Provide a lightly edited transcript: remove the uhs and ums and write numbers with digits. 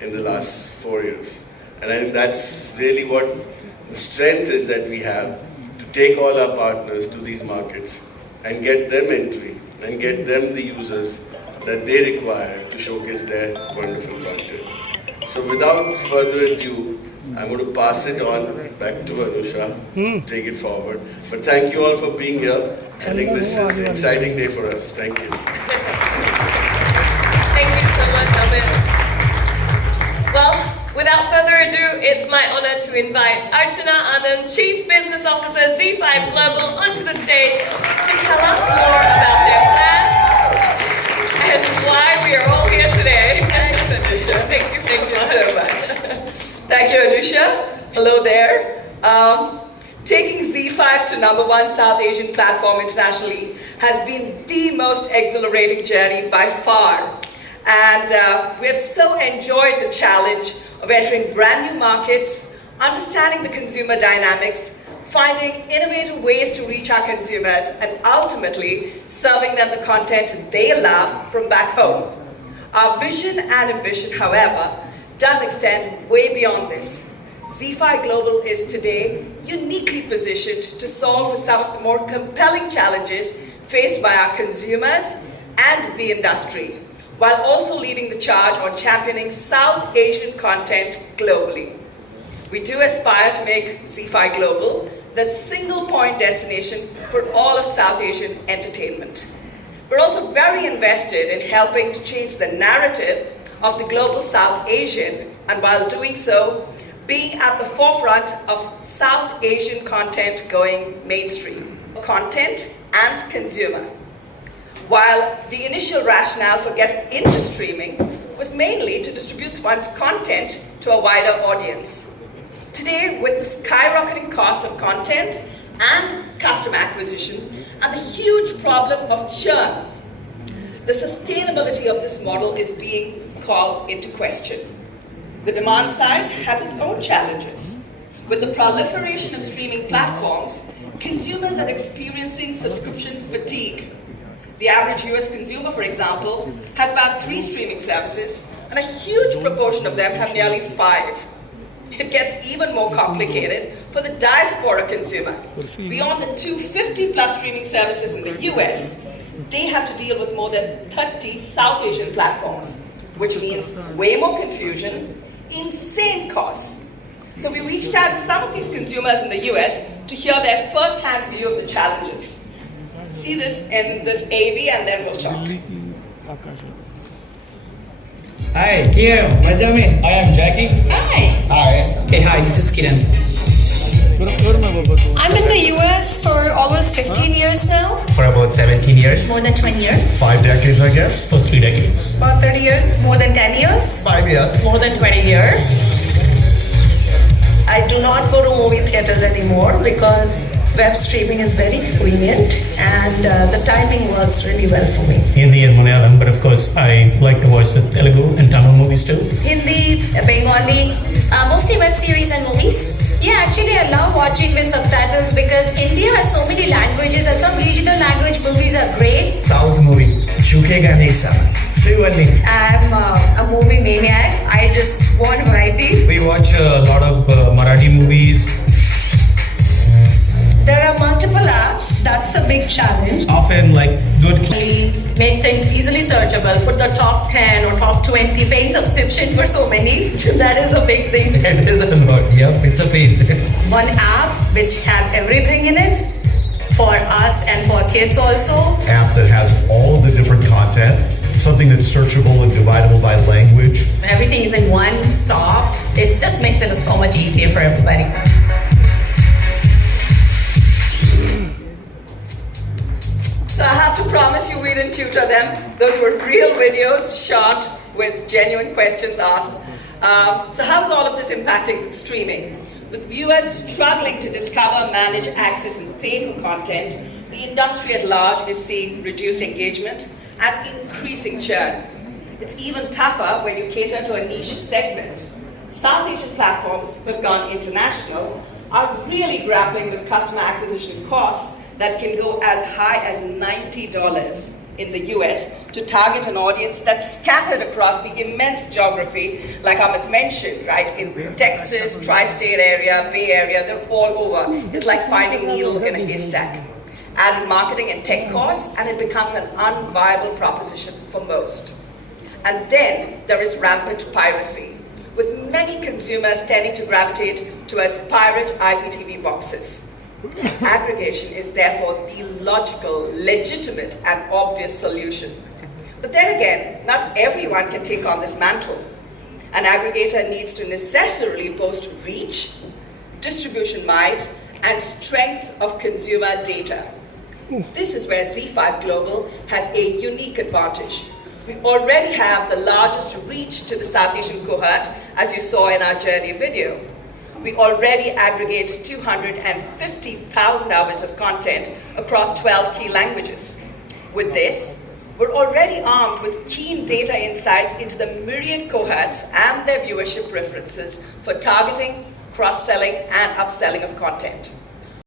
in the last 4 years. And I think that's really what the strength is that we have, to take all our partners to these markets and get them entry and get them the users that they require to showcase their wonderful content. So without further ado, I'm going to pass it on back to Anusha, take it forward. But thank you all for being here. I think this is an exciting day for us. Thank you. Thank you so much, Amit. Well, without further ado, it's my honor to invite Archana Anand, Chief Business Officer, ZEE5 Global, onto the stage to tell us more about their plans and why we are all here today. Thanks, Anusha. Thank you so much. Thank you, Anusha. Hello there. Taking ZEE5 to #1 South Asian platform internationally has been the most exhilarating journey by far. And we have so enjoyed the challenge of entering brand new markets, understanding the consumer dynamics, finding innovative ways to reach our consumers, and ultimately serving them the content they love from back home. Our vision and ambition, however, does extend way beyond this. ZEE5 Global is today uniquely positioned to solve for some of the more compelling challenges faced by our consumers and the industry, while also leading the charge on championing South Asian content globally. We do aspire to make ZEE5 Global the single point destination for all of South Asian entertainment. We're also very invested in helping to change the narrative of the global South Asian, and while doing so, being at the forefront of South Asian content going mainstream. Content and consumer. While the initial rationale for getting into streaming was mainly to distribute one's content to a wider audience. Today, with the skyrocketing cost of content and customer acquisition and the huge problem of churn, the sustainability of this model is being called into question. The demand side has its own challenges. With the proliferation of streaming platforms, consumers are experiencing subscription fatigue. The average US consumer, for example, has about 3 streaming services, and a huge proportion of them have nearly 5. It gets even more complicated for the diaspora consumer. Beyond the 250 plus streaming services in the US, they have to deal with more than 30 South Asian platforms, which means way more confusion, insane costs. So we reached out to some of these consumers in the US to hear their first-hand view of the challenges. See this in this AV and then we'll talk. Hi, Kiyo, मजा में? Hi, I'm Jackie. Hi. Hi. Hey, hi, this is Kiran. I'm in the US for almost 15 years now. For about 17 years. More than 20 years. 5 decades, I guess. For 3 decades. About 30 years. More than 10 years. 5 years. More than 20 years. I do not go to movie theaters anymore because web streaming is very convenient and the timing works really well for me. Hindi and Malayalam, but of course I like to watch the Telugu and Tamil movies too. Hindi, Bengali, Mostly web series and movies. Yeah, actually I love watching with subtitles because India has so many languages and some regional language movies are great. South movie. Chukega nahi sama. Fluently. I'm a movie maniac. I just want variety. We watch a lot of Marathi movies. there are multiple apps. That's a big challenge. Often like good. Make things easily searchable, put the top 10 or top 20. Paying subscription for so many. That is a big thing. It is a lot. Yep, it's a pain. One app which have everything in it for us and for kids also. App that has all of the different content, something that's searchable and dividable by language. Everything is in one stop. It just makes it so much easier for everybody. So I have to promise you we didn't tutor them. Those were real videos shot with genuine questions asked. So how is all of this impacting streaming? With viewers struggling to discover, manage, access, and pay for content, the industry at large is seeing reduced engagement and increasing churn. It's even tougher when you cater to a niche segment. South Asian platforms who have gone international are really grappling with customer acquisition costs that can go as high as $90 in the US to target an audience that's scattered across the immense geography, like Amit mentioned, right? In Texas, tri-state area, Bay Area, they're all over. It's like finding a needle in a haystack. Added marketing and tech costs, and it becomes an unviable proposition for most. And then there is rampant piracy, with many consumers tending to gravitate towards pirate IPTV boxes. Aggregation is therefore the logical, legitimate, and obvious solution. But then again, not everyone can take on this mantle. An aggregator needs to necessarily boast reach, distribution might, and strength of consumer data. This is where ZEE5 Global has a unique advantage. We already have the largest reach to the South Asian cohort, as you saw in our journey video. We already aggregate 250,000 hours of content across 12 key languages. With this, we're already armed with keen data insights into the myriad cohorts and their viewership preferences for targeting, cross-selling, and upselling of content.